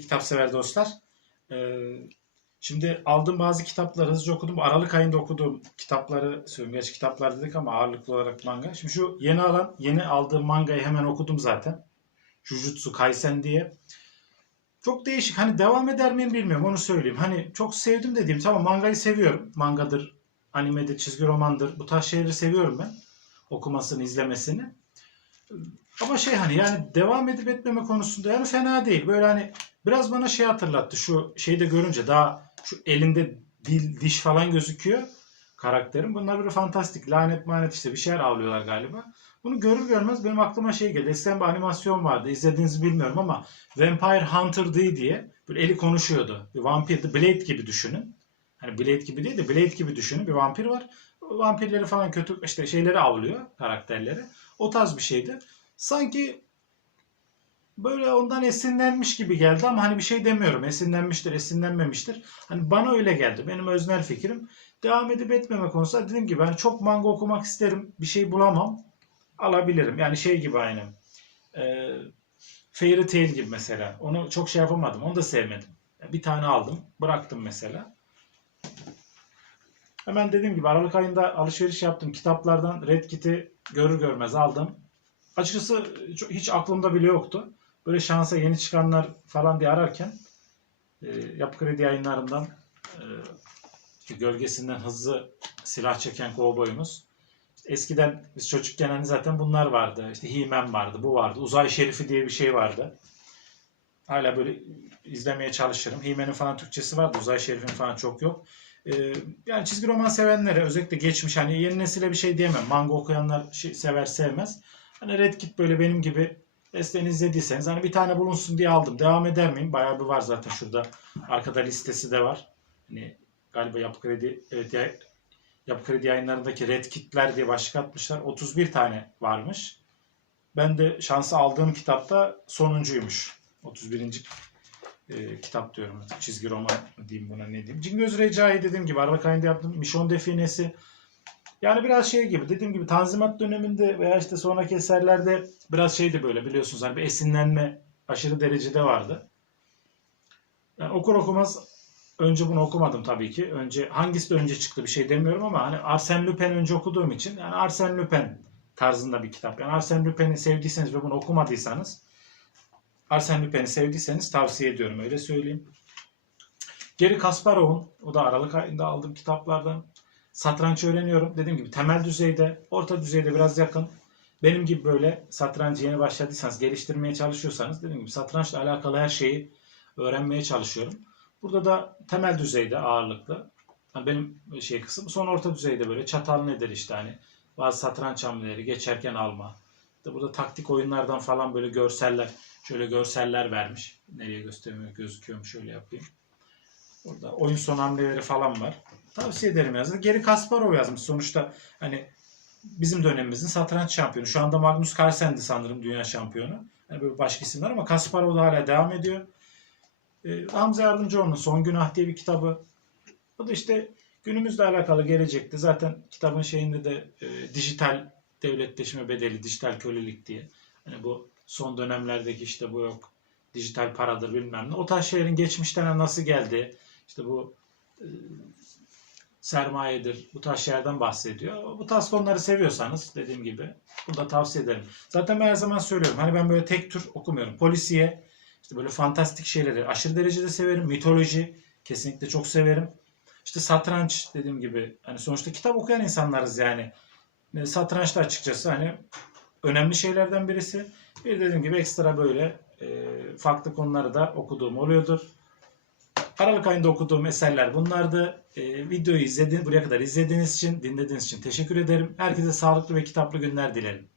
kitap sever dostlar. Ee, şimdi aldığım bazı kitapları hızlıca okudum. Aralık ayında okuduğum kitapları söylüyorum. Gerçi kitaplar dedik ama ağırlıklı olarak manga. Şimdi şu yeni alan, yeni aldığım mangayı hemen okudum zaten. Jujutsu Kaisen diye. Çok değişik. Hani devam eder miyim bilmiyorum. Onu söyleyeyim. Hani çok sevdim dediğim. Tamam mangayı seviyorum. Mangadır, animedir, çizgi romandır. Bu tarz şeyleri seviyorum ben. Okumasını, izlemesini. Ama şey hani yani devam edip etmeme konusunda yani fena değil. Böyle hani biraz bana şey hatırlattı. Şu şeyi de görünce daha şu elinde dil, diş falan gözüküyor karakterin. Bunlar böyle fantastik. Lanet manet işte bir şeyler avlıyorlar galiba. Bunu görür görmez benim aklıma şey geldi. Eskiden bir animasyon vardı. İzlediğinizi bilmiyorum ama Vampire Hunter D diye böyle eli konuşuyordu. Bir vampir, The Blade gibi düşünün. Hani Blade gibi değil de Blade gibi düşünün. Bir vampir var. Vampirleri falan kötü işte şeyleri avlıyor karakterleri. O tarz bir şeydi. Sanki böyle ondan esinlenmiş gibi geldi ama hani bir şey demiyorum. Esinlenmiştir, esinlenmemiştir. Hani bana öyle geldi. Benim öznel fikrim. Devam edip etmeme konusunda dediğim gibi hani çok manga okumak isterim. Bir şey bulamam. Alabilirim. Yani şey gibi aynı. Ee, Fairy Tail gibi mesela. Onu çok şey yapamadım. Onu da sevmedim. Bir tane aldım. Bıraktım mesela. Hemen dediğim gibi Aralık ayında alışveriş yaptım. Kitaplardan Red Kit'i görür görmez aldım. Açıkçası çok- hiç aklımda bile yoktu. Böyle şansa yeni çıkanlar falan diye ararken e, Yapı Kredi yayınlarından e, gölgesinden hızlı silah çeken kovboyumuz. Eskiden biz çocukken hani zaten bunlar vardı. İşte He-Man vardı, bu vardı. Uzay Şerifi diye bir şey vardı. Hala böyle izlemeye çalışırım. He-Man'in falan Türkçesi vardı. Uzay Şerif'in falan çok yok. Ee, yani çizgi roman sevenlere özellikle geçmiş hani yeni nesile bir şey diyemem. Manga okuyanlar şey, sever sevmez. Hani Red Kit böyle benim gibi eskiden izlediyseniz hani bir tane bulunsun diye aldım. Devam eder miyim? Bayağı bir var zaten şurada. Arkada listesi de var. Hani galiba Yapı Kredi evet ya, Yapı Kredi yayınlarındaki Red Kit'ler diye başlık atmışlar. 31 tane varmış. Ben de şansı aldığım kitapta sonuncuymuş. 31. e, kitap diyorum. Çizgi roman diyeyim buna ne diyeyim. Cingöz Recai dediğim gibi Aralık ayında yaptım. Mission Definesi. Yani biraz şey gibi dediğim gibi Tanzimat döneminde veya işte sonraki eserlerde biraz şeydi böyle biliyorsunuz hani bir esinlenme aşırı derecede vardı. Yani okur okumaz önce bunu okumadım tabii ki. Önce hangisi de önce çıktı bir şey demiyorum ama hani Arsène Lupin önce okuduğum için yani Arsène Lupin tarzında bir kitap. Yani Arsène Lupin'i sevdiyseniz ve bunu okumadıysanız Arsène Lupin'i sevdiyseniz tavsiye ediyorum öyle söyleyeyim. Geri Kasparov'un o da Aralık ayında aldığım kitaplardan satranç öğreniyorum. Dediğim gibi temel düzeyde, orta düzeyde biraz yakın. Benim gibi böyle satrancı yeni başladıysanız, geliştirmeye çalışıyorsanız dediğim gibi satrançla alakalı her şeyi öğrenmeye çalışıyorum. Burada da temel düzeyde ağırlıklı. Yani benim şey kısım. Son orta düzeyde böyle çatal nedir işte hani bazı satranç hamleleri geçerken alma. İşte burada taktik oyunlardan falan böyle görseller, şöyle görseller vermiş. Nereye göstermiyor gözüküyor mu şöyle yapayım. Burada oyun son hamleleri falan var. Tavsiye ederim yazın. Geri Kasparov yazmış. Sonuçta hani bizim dönemimizin satranç şampiyonu. Şu anda Magnus Carlsen'di sanırım dünya şampiyonu. Yani böyle başka isimler ama Kasparov da hala devam ediyor. Ee, Hamza Yardımcıoğlu'nun Son Günah diye bir kitabı. O da işte günümüzle alakalı gelecekti. Zaten kitabın şeyinde de e, dijital devletleşme bedeli, dijital kölelik diye. Hani bu son dönemlerdeki işte bu yok dijital paradır bilmem ne. O tarz şeylerin geçmişten nasıl geldi. İşte bu e, sermayedir, bu tarz şeylerden bahsediyor. Bu tarz konuları seviyorsanız dediğim gibi burada tavsiye ederim. Zaten ben her zaman söylüyorum. Hani ben böyle tek tür okumuyorum. Polisiye, işte böyle fantastik şeyleri aşırı derecede severim. Mitoloji kesinlikle çok severim. İşte satranç dediğim gibi hani sonuçta kitap okuyan insanlarız yani. E, Satranç da açıkçası hani önemli şeylerden birisi. Bir dediğim gibi ekstra böyle e, farklı konuları da okuduğum oluyordur. Aralık ayında okuduğum eserler bunlardı. E, videoyu izlediğiniz, buraya kadar izlediğiniz için, dinlediğiniz için teşekkür ederim. Herkese sağlıklı ve kitaplı günler dilerim.